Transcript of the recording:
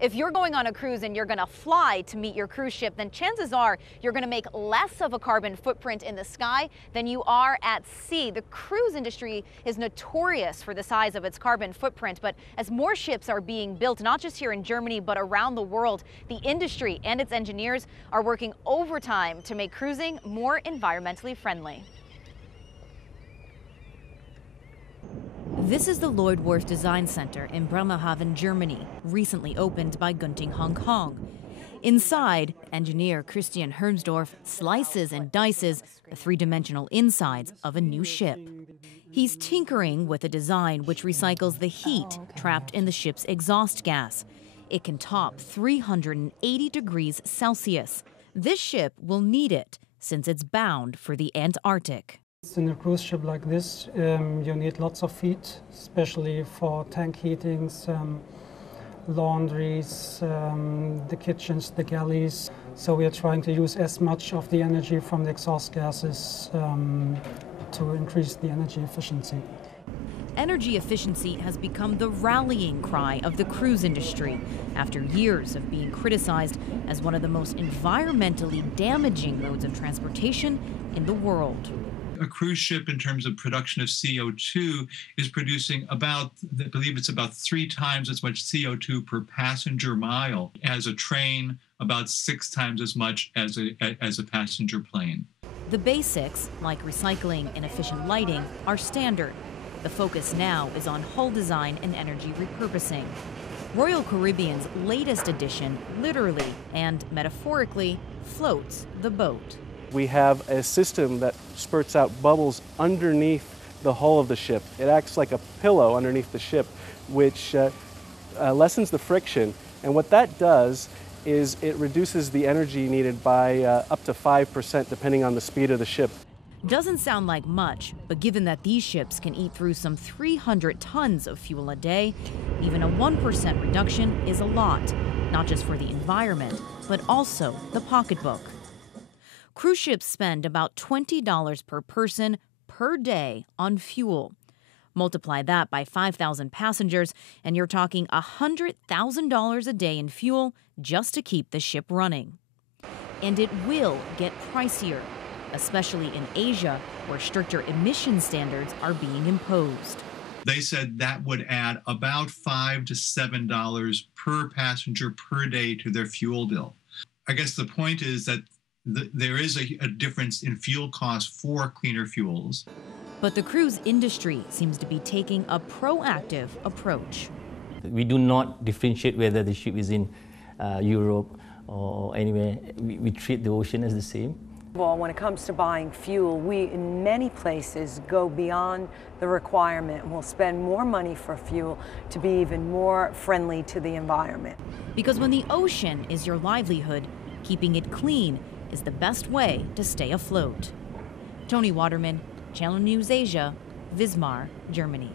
If you're going on a cruise and you're going to fly to meet your cruise ship, then chances are you're going to make less of a carbon footprint in the sky than you are at sea. The cruise industry is notorious for the size of its carbon footprint, but as more ships are being built, not just here in Germany, but around the world, the industry and its engineers are working overtime to make cruising more environmentally friendly. This is the Lloyd Worth Design Center in Bremerhaven, Germany, recently opened by Gunting Hong Kong. Inside, engineer Christian Hermsdorf slices and dices the three-dimensional insides of a new ship. He's tinkering with a design which recycles the heat trapped in the ship's exhaust gas. It can top 380 degrees Celsius. This ship will need it since it's bound for the Antarctic. In a cruise ship like this, you need lots of heat, especially for tank heatings, laundries, the kitchens, the galleys. So we are trying to use as much of the energy from the exhaust gases to increase the energy efficiency. Energy efficiency has become the rallying cry of the cruise industry after years of being criticized as one of the most environmentally damaging modes of transportation in the world. A cruise ship, in terms of production of CO2, is producing about, I believe it's about 3 times as much CO2 per passenger mile as a train, about 6 times as much as a passenger plane. The basics, like recycling and efficient lighting, are standard. The focus now is on hull design and energy repurposing. Royal Caribbean's latest addition literally and metaphorically floats the boat. We have a system that spurts out bubbles underneath the hull of the ship. It acts like a pillow underneath the ship, which lessens the friction. And what that does is it reduces the energy needed by up to 5%, depending on the speed of the ship. Doesn't sound like much, but given that these ships can eat through some 300 tons of fuel a day, even a 1% reduction is a lot, not just for the environment, but also the pocketbook. Cruise ships spend about $20 per person per day on fuel. Multiply that by 5,000 passengers, and you're talking $100,000 a day in fuel just to keep the ship running. And it will get pricier, especially in Asia, where stricter emission standards are being imposed. They said that would add about $5 to $7 per passenger per day to their fuel bill. I guess the point is that there is a difference in fuel costs for cleaner fuels. But the cruise industry seems to be taking a proactive approach. We do not differentiate whether the ship is in Europe or anywhere. We treat the ocean as the same. Well, when it comes to buying fuel, we in many places go beyond the requirement and will spend more money for fuel to be even more friendly to the environment. Because when the ocean is your livelihood, keeping it clean is the best way to stay afloat. Toni Waterman, Channel News Asia, Wismar, Germany.